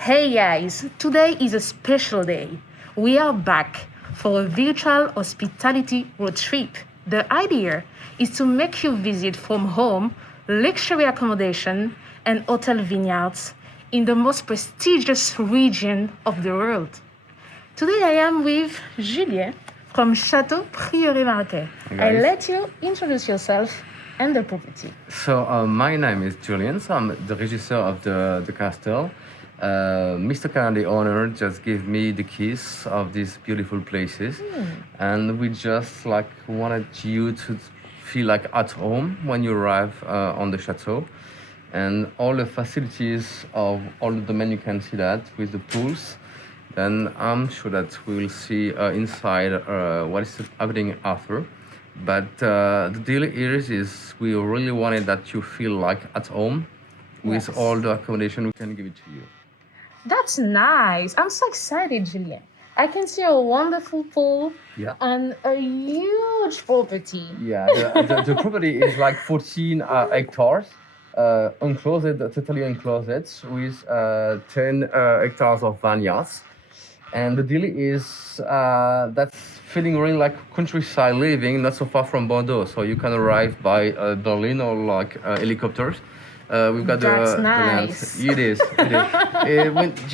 Hey guys, today is a special day. We are back for a virtual hospitality road trip. The idea is to make you visit from home luxury accommodation and hotel vineyards in the most prestigious region of the world. Today I am with Julien from Château Prieuré Marquet. I let you introduce yourself and the property. So my name is Julian, so I'm the regisseur of the castle. Mr. Khan, the owner, just gave me the keys of these beautiful places, and we just wanted you to feel like at home when you arrive on the chateau, and all the facilities of all the domain you can see that with the pools. Then I'm sure that we will see inside what is happening after. But the deal here is we really wanted that you feel like at home with all the accommodation we can give it to you. That's nice. I'm so excited, Julien. I can see a wonderful pool and a huge property. Yeah, the property is like 14 hectares, enclosed, totally enclosed, with 10 hectares of vineyards. And the deal is that's feeling really like countryside living, not so far from Bordeaux. So you can arrive by Berlin or like helicopters. We've got That's the nice. land. It is.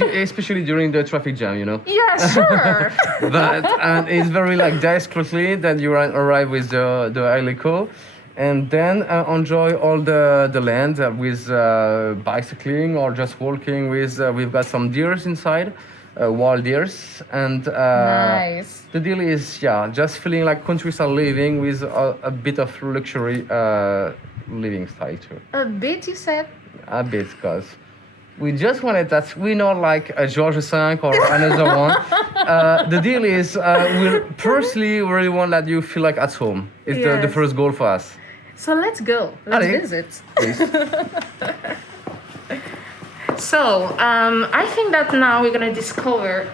Especially during the traffic jam, you know. Yeah, sure. And it's very like discreetly that you arrive with the helico, and then enjoy all the land with bicycling or just walking with. We've got some deers inside. Wild deers, and Nice. the deal is just feeling like countryside living with a bit of luxury living style too. A bit, you said? A bit, because we just wanted that we not like a George V or another one. The deal is we personally really want that you feel like at home. It's the first goal for us. So let's go. Let's visit. Please. So, I think that now we're gonna discover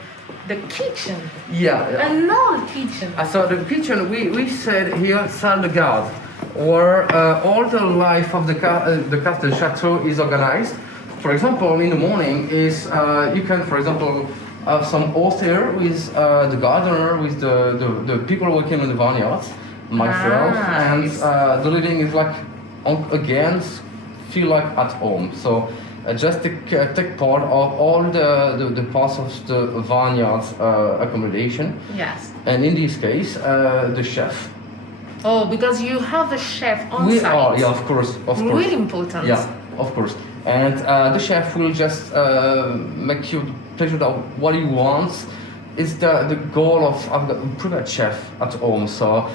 the kitchen. Yeah. Another kitchen. So the kitchen, we said here, salle de garde, where all the life of the castle chateau is organized. For example, in the morning is you can, for example, have some host here with the gardener, with the people working on the vineyards, myself, and the living is like again feel like at home. So. Just take part of all the parts of the vineyards accommodation. Yes. And in this case, the chef. Oh, because you have a chef on site. Oh, yeah, of course. Really important. Yeah, of course. And the chef will just make you pleasure of what he wants. It's the goal of a private chef at home. So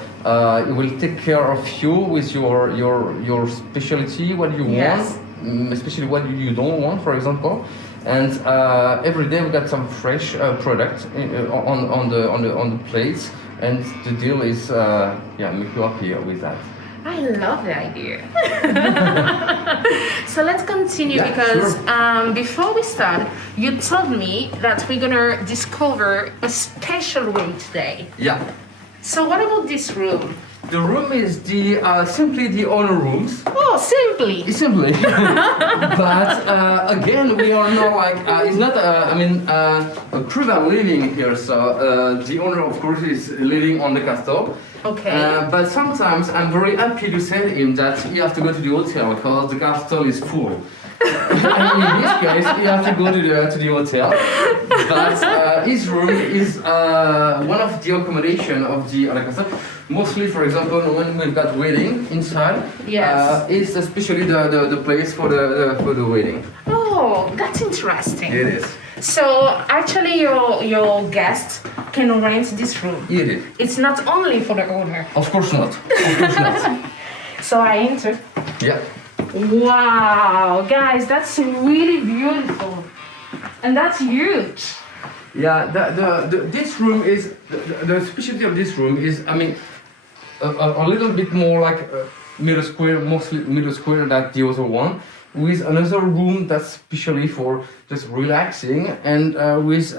he will take care of you with your specialty, what you want. Especially what you don't want, for example, and every day we got some fresh product on the plates, and the deal is make you happy with that. I love the idea. So let's continue because before we start, you told me that we're gonna discover a special room today. Yeah. So what about this room? The room is simply the owner rooms. Oh, simply. Simply. But again, we are not like it's not. A private living here. So the owner, of course, is living on the castle. Okay. But sometimes I'm very happy to say to him that he has to go to the hotel because the castle is full. And in this case, you have to go to the hotel. But his room is one of the accommodation of the castle. Mostly, for example, when we've got wedding inside, it's especially the place for the wedding. Oh, that's interesting. It is. So actually, your guest can rent this room. It is. It's not only for the owner. Of course not. Of course not. So I enter. Yeah. Wow, guys, that's really beautiful, and that's huge. Yeah, this room is the specialty of this room is a little bit more like middle square, mostly middle square than the other one, with another room that's specially for just relaxing, and with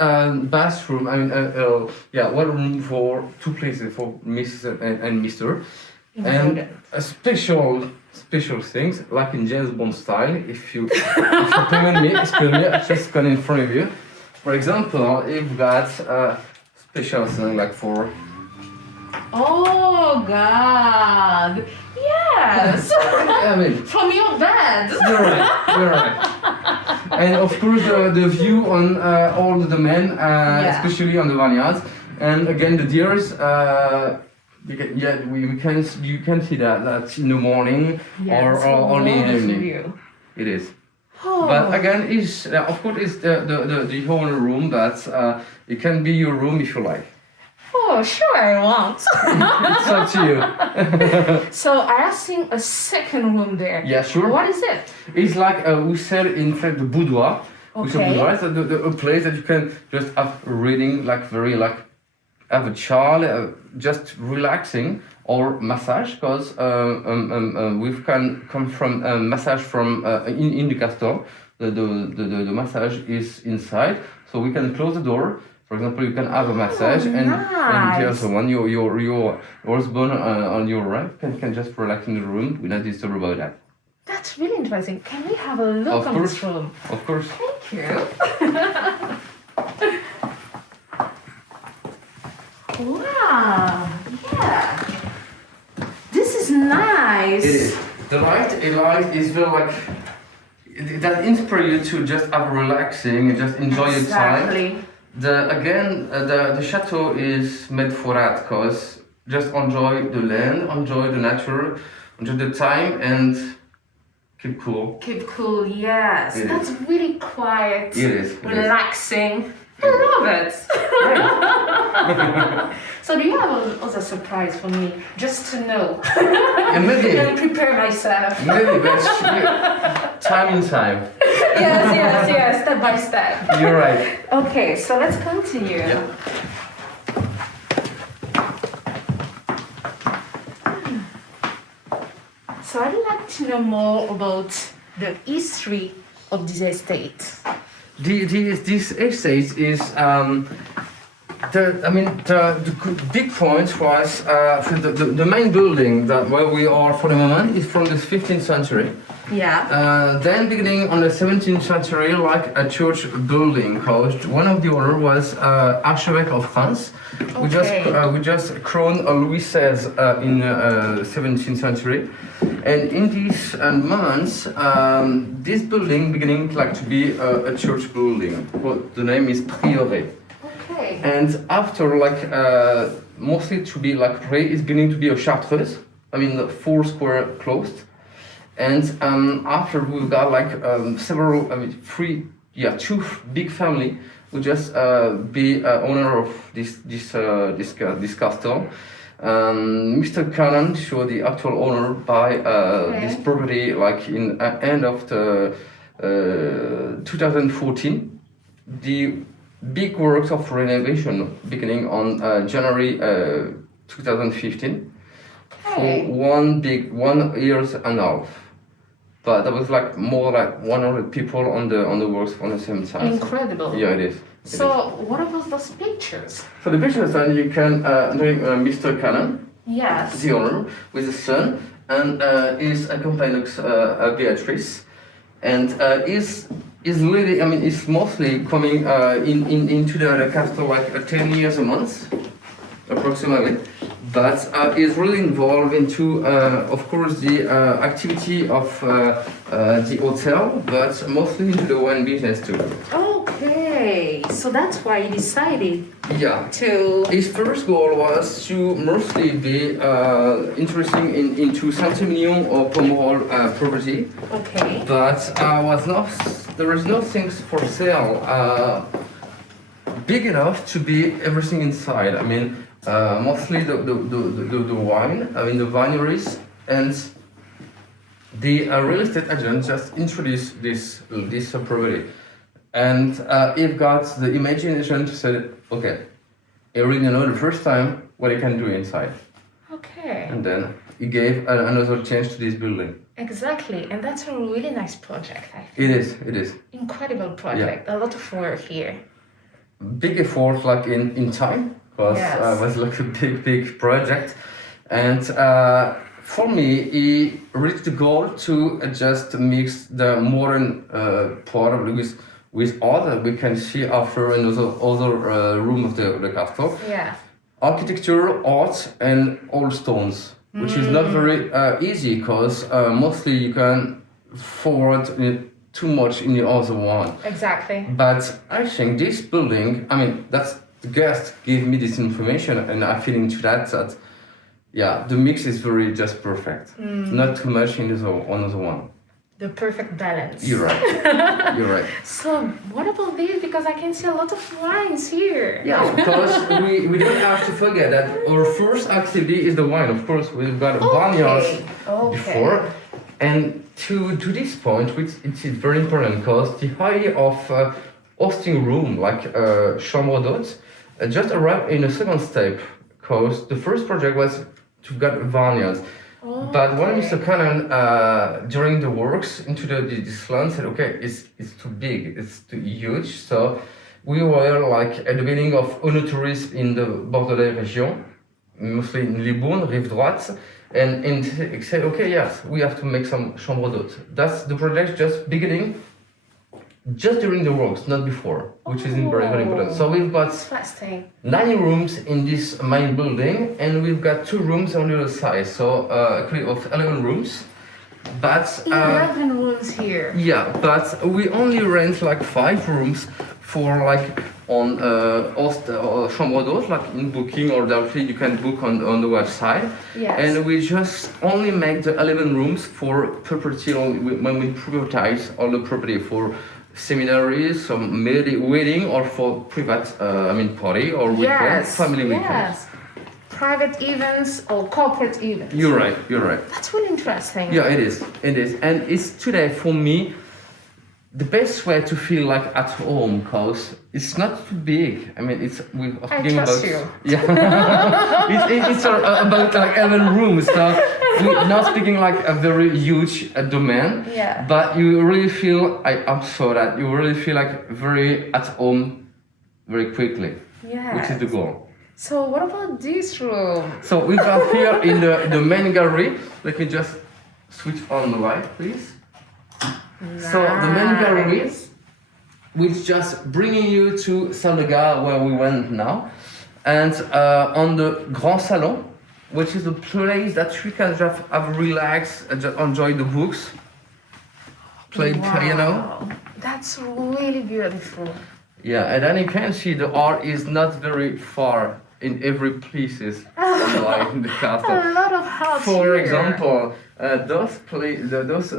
bathroom. One room for two places for Mrs. and Mr. And a special special things, like in James Bond style. If you permit me, excuse me, I just got in front of you. For example, you've got special thing like for. Oh God! Yes. I mean, from your bed. You're right. You're right. And of course, the view on all the domain, especially on the vineyards, and again the deers. You can see that in the morning or only in the evening. View. It is. Oh. But again, it's of course it's the whole room that it can be your room if you like. Oh, sure I want. It's up to you. So I have seen a second room there. Yeah, sure. What is it? It's like we sell in fact the boudoir. Which Okay. a boudoir is a place that you can just have reading, like very like have a child, just relaxing or massage, because we can come from massage from in the castle. The massage is inside, so we can close the door. For example, you can have a massage, and the other one, your husband on your right can just relax in the room. We're not disturbed about that. That's really interesting. Can we have a look Of on course. this room? Of course. Thank you. Wow. Yeah. This is nice. It is. The light is very like that inspires you to just have relaxing and just enjoy your time. Exactly. The chateau is made for that, cause just enjoy the land, enjoy the nature, enjoy the time, and keep cool. Keep cool, yes. It That's really quiet. It is. Relaxing. I love it. So do you have other surprise for me? Just to know. And maybe. And prepare myself. Maybe, but time in time. Yes, step by step. You're right. Okay, so let's continue. Yeah. So I'd like to know more about the history of this estate. This estate is the big point was the main building that where we are for the moment is from the 15th century. Yeah. Then beginning on the 17th century, like a church building, called one of the owner was Archevêque of France. Okay. We just crowned Louis XVI in 17th century, and in these months, this building beginning like to be a church building. Well, the name is Prieuré. Okay. And after like mostly to be like Prieuré is beginning to be a chartreuse. I mean, the 4 square closed. And after we got like two big family who just be owner of this castle. Mr. Cannon, so the actual owner, buy this property like in end of the 2014. The big works of renovation beginning on January 2015 for 1 year and a half. But there was like more like 100 people on the works on the same time. Incredible. Yeah, it is. So what about those pictures? So the pictures then you can Mr. Cannon, Yes. the owner, with his son, and his accompanied Beatrice, and is really, I mean, it's mostly coming into the castle like 10 years a month, approximately. But is really involved into, of course, the activity of the hotel, but mostly into the wine business too. Okay, so that's why you decided to... His first goal was to mostly be interesting into Saint-Emilion or Pomerol property. Okay. But there was no things for sale big enough to be everything inside. I mean, mostly the wine, I mean the wineries, and the real estate agent just introduced this property, and he got the imagination to say, okay, I really know the first time what he can do inside. Okay. And then he gave another change to this building. Exactly, and that's a really nice project, I think. It is. Incredible project, a lot of work here. Big effort, like in time. It was like a big project, and For me, he reached the goal to just mix the modern part of with art. We can see after another room of the castle. Yeah. Architecture, art, and old stones, which is not very easy because mostly you can forward too much in the other one. Exactly. But I think this building, I mean, that's the guest gave me this information, and I feel into that yeah, the mix is very just perfect. Not too much in the another one. The perfect balance. You're right. You're right. So what about this? Because I can see a lot of wines here. Yeah, because we don't have to forget that our first activity is the wine. Of course, we've got vineyards before. And to this point, which it is very important because the idea of hosting room, like chambre d'hôte, just arrived in a second step because the first project was to get vineyards. But when Mr. Cannon, during the works into this land, said, okay, it's too big, it's too huge. So we were like at the beginning of Unotourisme in the Bordeaux region, mostly in Libourne, Rive Droite. And he said, okay, yes, we have to make some chambre d'hôte. That's the project just beginning, just during the works, not before, which is very, very important. So we've got 9 rooms in this main building, and we've got 2 rooms on the other side, so actually of 11 rooms. But 11 rooms here. Yeah, but we only rent like 5 rooms for like on chambre d'hôte, like in booking or directly you can book on the website. Yes. And we just only make the 11 rooms for property when we privatize all the property for seminaries, some wedding, or for private, party or weekend, family weekend. Yes. Private events or corporate events. You're right. That's really interesting. Yeah, it is. And it's today for me the best way to feel like at home because it's not too big. I mean, we're talking trust about you. Yeah, it's about like 11 rooms. So we're not speaking like a very huge domain. Yeah. But you really feel I'm sure that you really feel like very at home, very quickly. Yeah. Which is the goal. So what about this room? So we got here in the main gallery. Let me just switch on the light, please. Nice. So the main gallery, which just bringing you to Salle de Gare where we went now, and on the Grand Salon, which is a place that you can just have relax and just enjoy the books, play piano. That's really beautiful. Yeah, and then you can see the art is not very far in every places like in the castle. A lot of art For here. example, those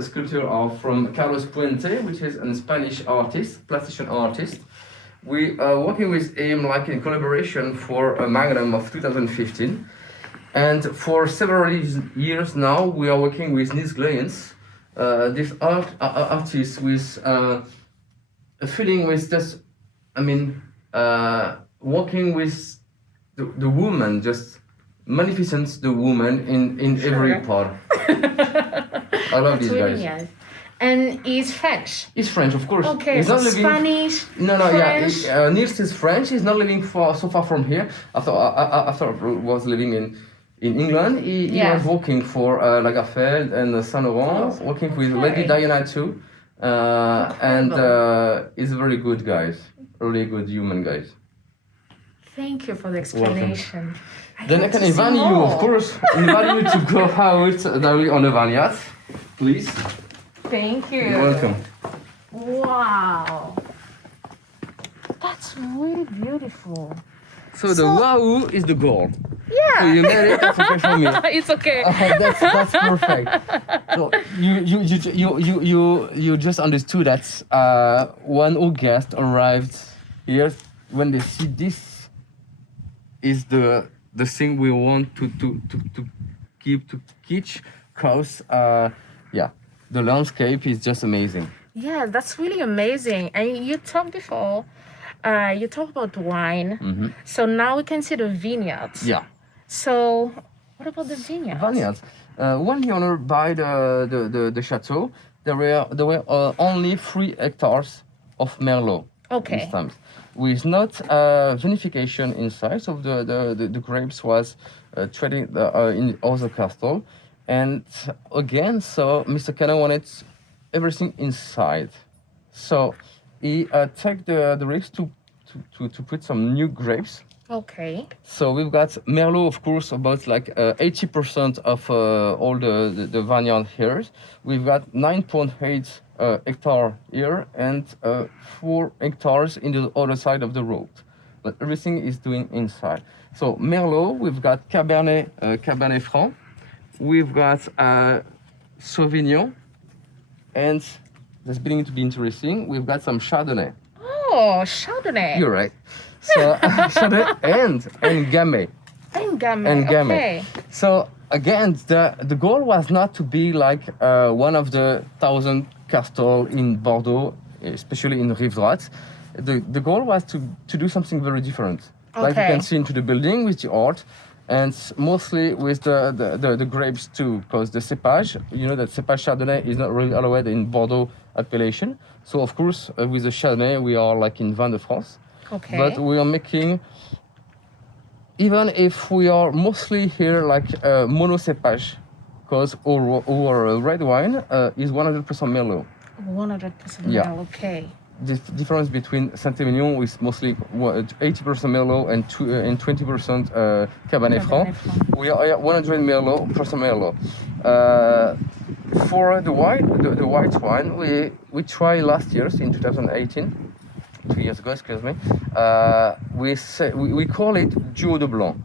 sculptures are from Carlos Puente, which is a Spanish artist, plastician artist. We are working with him like in collaboration for a Magnum of 2015. And for several years now, we are working with Nils Gleyens, this artist with a feeling with just, working with the woman, just magnificent the woman in every part. I love these really guys. nice. And he's French. He's French, of course. Okay, he's so not living. Spanish. No, French. yeah. Nils is French. He's not living so far from here. After was living in England, he was working for Lagerfeld and Saint Laurent, working with Lady Diana too, and he's a very good guys, really good human guys. Thank you for the explanation. Then I can invite you, of course, invite you to go out directly on the vineyard, please. Thank you. You're welcome. Wow. That's really beautiful. So the wow is the goal. Yeah. So you made it. That's okay for me. It's okay. That's perfect. So you just understood that when our guest arrived here, when they see this is the thing we want to keep to teach, cause the landscape is just amazing. Yeah, that's really amazing. And you talked before. You talked about wine. Mm-hmm. So now we can see the vineyards. Yeah. So what about the vineyards? Vineyards. When you honor by the chateau, there were only 3 hectares of Merlot. Okay. This time, with not vinification inside, so the grapes was traded in other castle, And again, so Mr. Cano wanted everything inside. So he took the risk to put some new grapes. Okay. So we've got Merlot, of course, about like 80% of all the vineyard here. We've got 9.8 hectare here and 4 hectares in the other side of the road. But everything is doing inside. So Merlot, we've got Cabernet Franc, we've got Sauvignon, and that's beginning to be interesting. We've got some Chardonnay. Oh, Chardonnay. You're right. So Chardonnay and Gamay. And Gamay. And Gamay. Okay. So again, the goal was not to be like one of the 1,000 castles in Bordeaux, especially in Rive Droite. The goal was to do something very different. Like you Okay. can see into the building with the art, and mostly with the grapes too, because the cepage, you know that cepage Chardonnay is not really allowed in Bordeaux appellation. So of course, with the Chardonnay, we are like in Vin de France. Okay. But we are making, even if we are mostly here like mono-cepage, because our red wine is 100% Merlot. 100% Yeah. Merlot. Okay. The difference between Saint-Emilion is mostly 80% Merlot and 20% Cabernet Franc. We are 100% Merlot. For the white wine, we tried last year in 2018. 2 years ago, excuse me. We call it Duo de Blanc,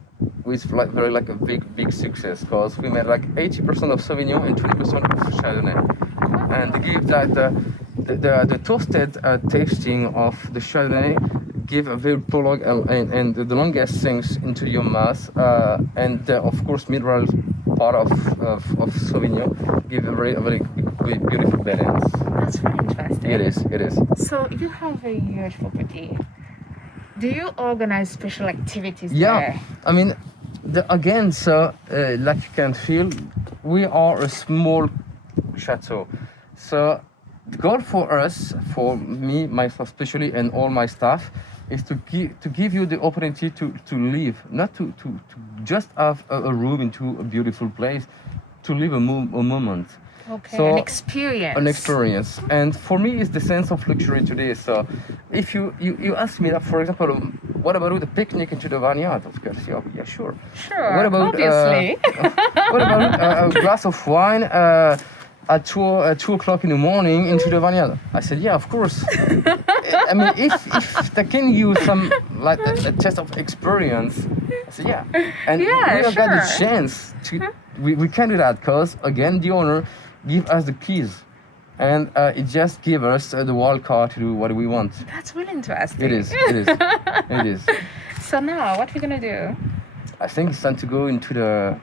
with like a big success, because we made like 80% of Sauvignon and 20% of Chardonnay, and to give that the toasted tasting of the Chardonnay give a very prolonged and the longest things into your mouth, and of course mineral part of Sauvignon give a very beautiful balance. That's very interesting. It is. So you have a huge property. Do you organize special activities Yeah, there? I mean, again, so like you can feel, we are a small chateau. So the goal for us, for me, myself especially, and all my staff, is to give you the opportunity to live, not to just have a room into a beautiful place, to live a moment. Okay, So, an experience. An experience. And for me, it's the sense of luxury today. So if you ask me that, for example, what about the picnic into the vineyard? Of course, yeah, sure. Sure, What about, obviously. what about a glass of wine at 2 o'clock in the morning into the vineyard? I said, yeah, of course. I mean, if they can use some, like a test of experience, I said, yeah. And Yeah, we have got the sure. chance to, we can do that, because, again, the owner give us the keys, and it just give us the wild card to do what we want. That's really interesting. It is. It is. So now, what we're gonna do? I think it's time to go into the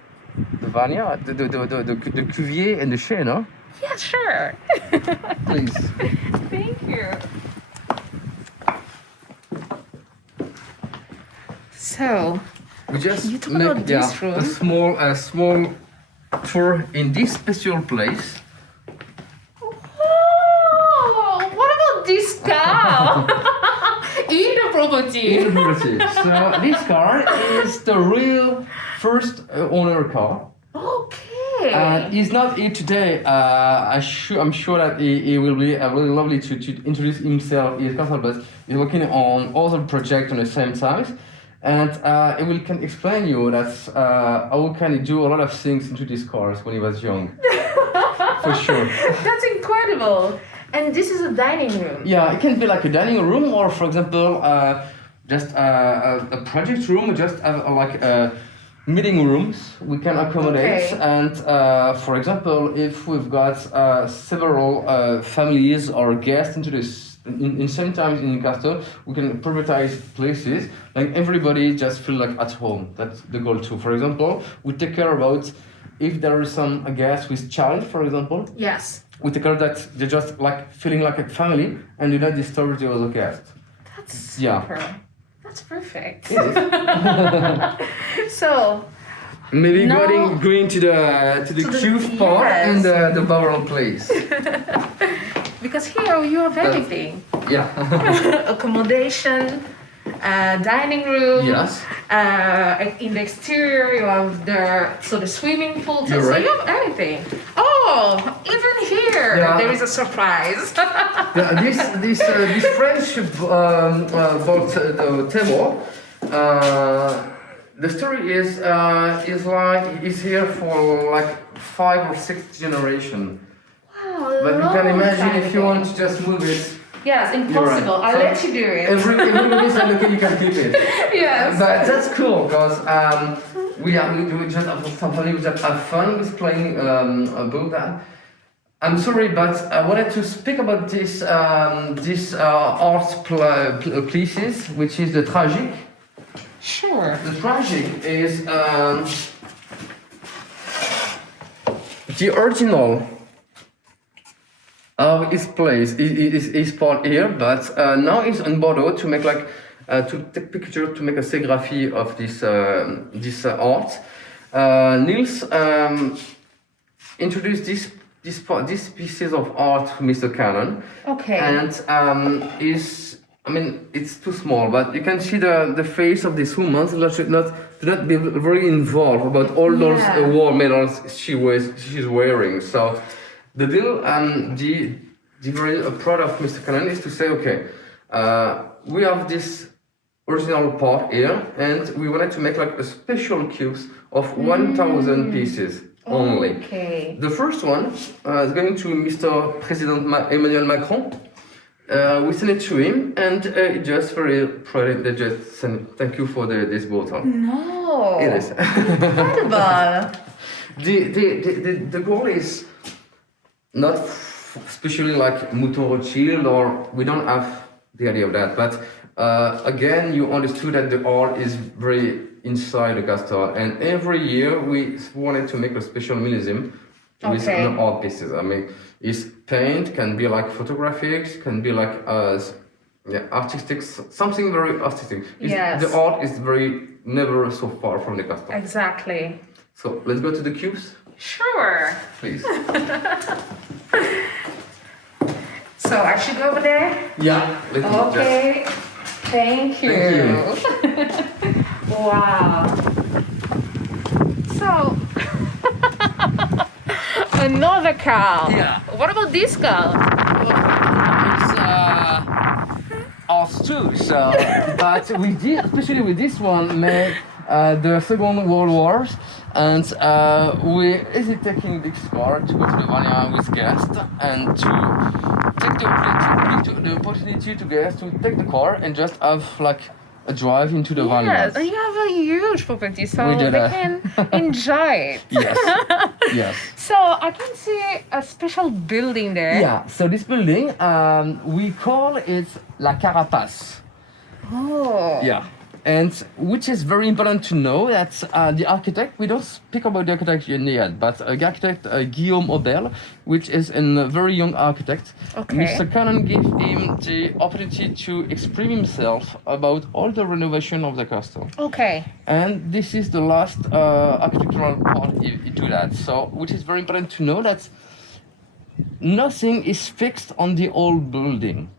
vineyard, the cuvier and the chai, no? Yeah, sure. Please. Thank you. So, We just You talk about this room. a small tour in this special place. oh, what about this car? In the property. So this car is the real first owner car. Okay. He's not here today. I'm sure that he will be really lovely to introduce himself, his concept, but he's working on other projects on the same time. And he will can explain you that how can he do a lot of things into these cars when he was young. For sure. That's incredible. And this is a dining room. Yeah, it can be like a dining room, or for example, just a project room, just like meeting rooms we can accommodate. Okay. And for example, if we've got several families or guests into this in same time in Castle, we can privatize places, like everybody just feel like at home. That's the goal too. For example, we take care about if there is some guest with child, for example, Yes. we take care that they're just like feeling like a family and do not disturb the other guest. That's Yeah. super. That's perfect. It is. So, Maybe No. going to the To the- cube part yes. and the barrel place. because here you have everything. Yeah. Accommodation, dining room. Yes. In the exterior, you have the swimming pool. You're so right. you have everything. Oh, even here there is a surprise. Yeah, this French bought the table. The story is here for like 5 or 6 generation. Wow, But you can long imagine time if you ago. want to just move it. Yes, You're impossible. right. I'll So let you do it. Every movie said, okay, you can keep it. Yes. But that's cool because we just have some family, we just have fun with playing about that. I'm sorry, but I wanted to speak about this art pieces, which is the tragic. Sure. The tragic is the original of its place is part here, but now it's in Bordeaux to make to take picture to make a serigraphy of this art. Niels introduced these pieces of art to Mr. Cannon. Okay. And it's too small, but you can see the face of this woman. So that should not be very involved about all those war medals she's wearing. So the deal, the very proud of Mr. Cannon is to say, okay, we have this original part here, and we wanted to make like a special cubes of 1,000 pieces only. Okay. The first one is going to Mr. President Emmanuel Macron. We sent it to him, and just very proud. They just sent thank you for this bottle. No. It is. Incredible. The goal is not especially like Mouton Rothschild, or we don't have the idea of that. But again, you understood that the art is very inside the castle, and every year we wanted to make a special museum with art pieces. I mean, it's paint, can be like photographics, can be like artistic, something very artistic. Yes. The art is never so far from the castle. Exactly. So let's go to the cubes, Sure. please. So I should go over there? Yeah. Let me Okay. Thank you. Wow. So another car. Yeah. What about this car? It's ours too. So, but we did, especially with this one, made the Second World War, and we is taking this car to go to the vineyard with guests and to take the opportunity to guests to take the car and just have like a drive into the vineyards. Yes, you have a huge property, so We do they that. can enjoy it. Yes. Yes. So I can see a special building there. Yeah. So this building, we call it La Carapace. Oh. Yeah. And which is very important to know that the architect, we don't speak about the architect yet, but the architect Guillaume Aubel, which is a very young architect, Okay. Mr. Cannon gave him the opportunity to express himself about all the renovation of the castle. Okay. And this is the last architectural part into that. So, which is very important to know that nothing is fixed on the old building.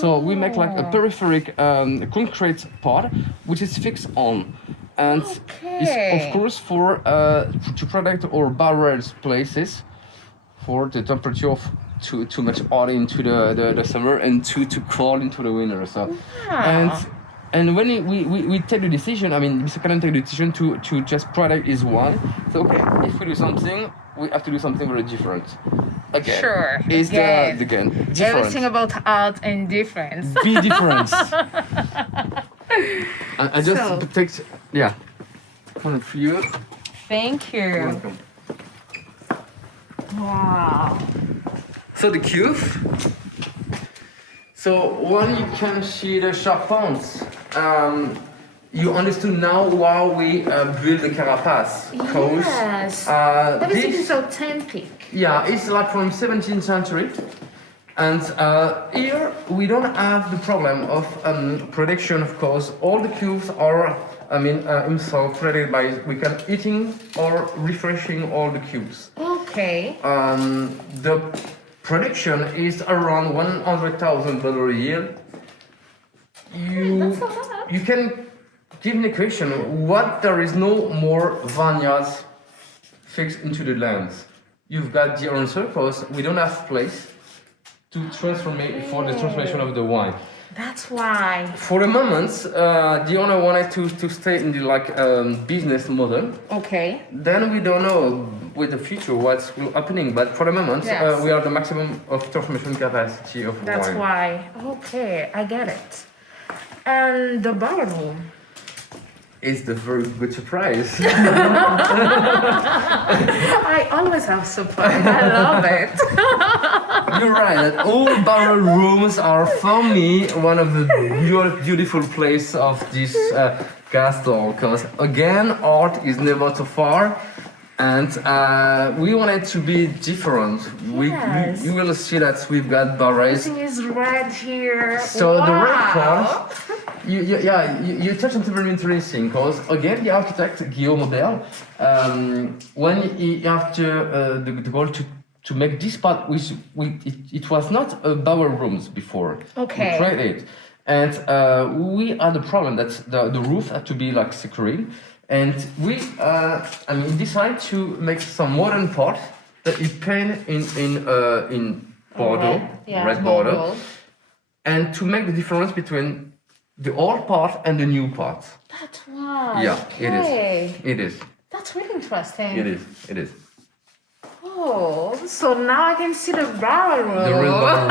So we make like a peripheric concrete part, which is fixed on, and it's of course for to protect our barriers places, for the temperature of too much hot into the summer and too cold into the winter. So, and when we take the decision, I mean, Mr. Cannon take the decision to just protect is one. So okay, if we do something, we have to do something very different. Again, Sure. is Again. different. Everything about art and difference. Be different. I just So- take one for you. Thank you. Welcome. Wow. So the cube. So when you can see the charpents, you understood now why we built the carapace. Yes. That is This, authentic. yeah, it's like from 17th century. And here we don't have the problem of production, of course. All the cubes are, himself created by, we can eating or refreshing all the cubes. Okay. The production is around $100,000 a year. That's a lot. you can give me a question. What there is no more vineyards fixed into the lands? You've got the answer because we don't have place to transform it for the transformation of the wine. That's why. For the moment, the owner wanted to stay in the business model. Okay. Then we don't know with the future what's happening, but for the moment, Yes. we are the maximum of transformation capacity of That's wine. why. Okay, I get it. And the barrel room. It's the very good surprise. I always have surprise. I love it. You're right. That all barrel rooms are for me one of the beautiful places of this castle. Because again, art is never too far, and we want it to be different. Yes. You will see that we've got barrels. Everything is red here. So the red Wow. part. You touch on something very interesting because again the architect Guillaume Aubert, when he had the goal to make this part, it was not a bower rooms before. Okay. We created it, and we had a problem that the roof had to be like secured, and we decided to make some modern part that is painted in Bordeaux, red Bordeaux, and to make the difference between the old part and the new part. That's why. Yeah, it Okay. is. It is. That's really interesting. It is. It is. Oh, so now I can see the barrel room. The real barrel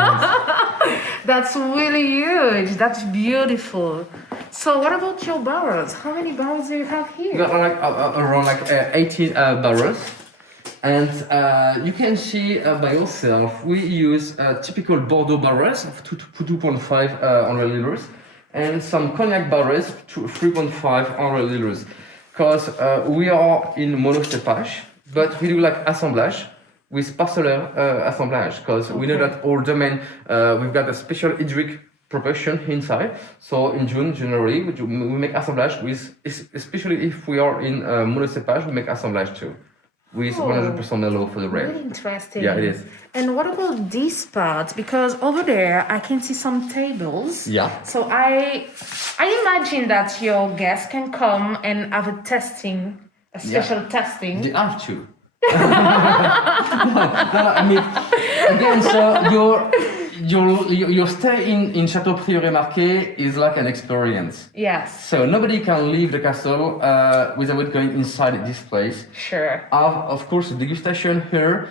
That's really huge. That's beautiful. So what about your barrels? How many barrels do you have We here? got around 18 barrels, and you can see by yourself. We use typical Bordeaux barrels of 2.5 liters, and some cognac barrels to 3.5 liters. Because we are in monocépage, but we do assemblage with parcellaire assemblage. Because we know that all domain we've got a special hydric proportion inside. So in June, January, we make assemblage with, especially if we are in monocépage, we make assemblage too, with 100% Merlot for the red. Really interesting. Yeah, it is. And what about this part? Because over there I can see some tables. Yeah. So I imagine that your guests can come and have a testing, a special testing. They have to. Again, so your stay in Château Prieuré Marquet is like an experience. Yes. So nobody can leave the castle without going inside this place. Sure. Of course, a degustation here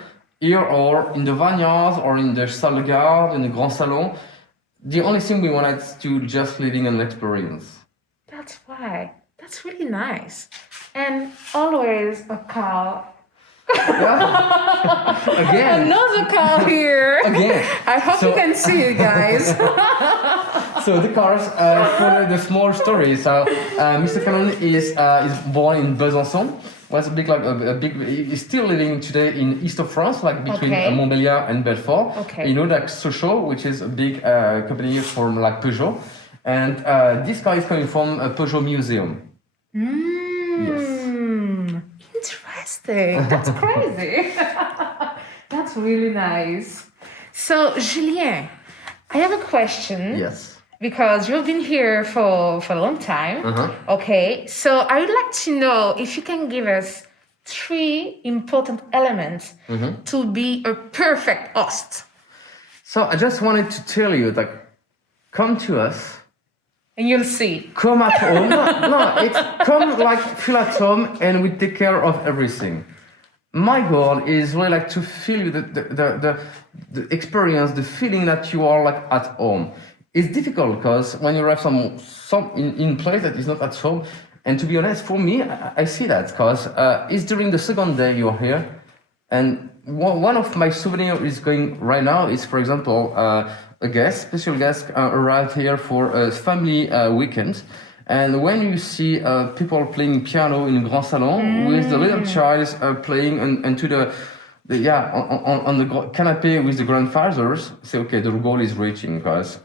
or in the vineyards or in the salle de garde, in the Grand Salon. The only thing we wanted is to just living an experience. That's why. That's really nice. And always a car. Again. Another car here. Again. I hope you can see it, guys. So the cars for the small story. So Mr. Canon is born in Besançon. Was a big. He's still living today in east of France, like between Montbéliard and Belfort. Okay. You know that Sochaux, which is a big company from Peugeot, and this car is coming from a Peugeot museum. Yes. Interesting. That's crazy. That's really nice. So, Julien, I have a question. Yes. Because you've been here for a long time. Okay, so I would like to know if you can give us 3 important elements to be a perfect host. So I just wanted to tell you that come to us. And you'll see. Come at home. It's come feel at home, and we take care of everything. My goal is really to feel the experience, the feeling that you are at home. It's difficult because when you have some in place that is not at home, and to be honest, for me, I see that because it's during the second day you're here, and one of my souvenirs is going right now is, for example, a special guest arrived here for a family weekend, and when you see people playing piano in the Grand Salon with the little child playing into on the canapé with the grandfathers, say, okay, the goal is reaching because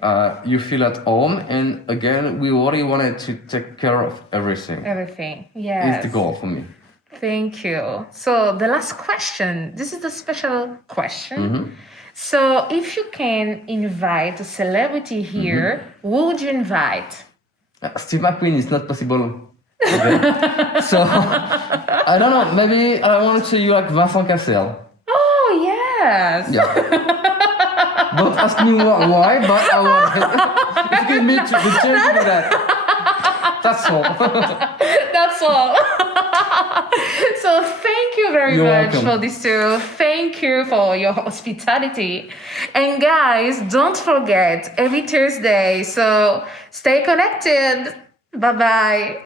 you feel at home, and again, we already wanted to take care of everything. Everything, yes. It's the goal for me. Thank you. So the last question, this is the special question. So if you can invite a celebrity here, who would you invite? Steve McQueen is not possible today. So, I don't know, maybe I want to see you like Vincent Cassel. Oh, yes. Yeah. Don't ask me why, but I want it. If you give me the chance to do that. That's all. That's all. So thank you very You're much welcome. for this tour. Thank you for your hospitality. And guys, don't forget every Thursday. So stay connected. Bye bye.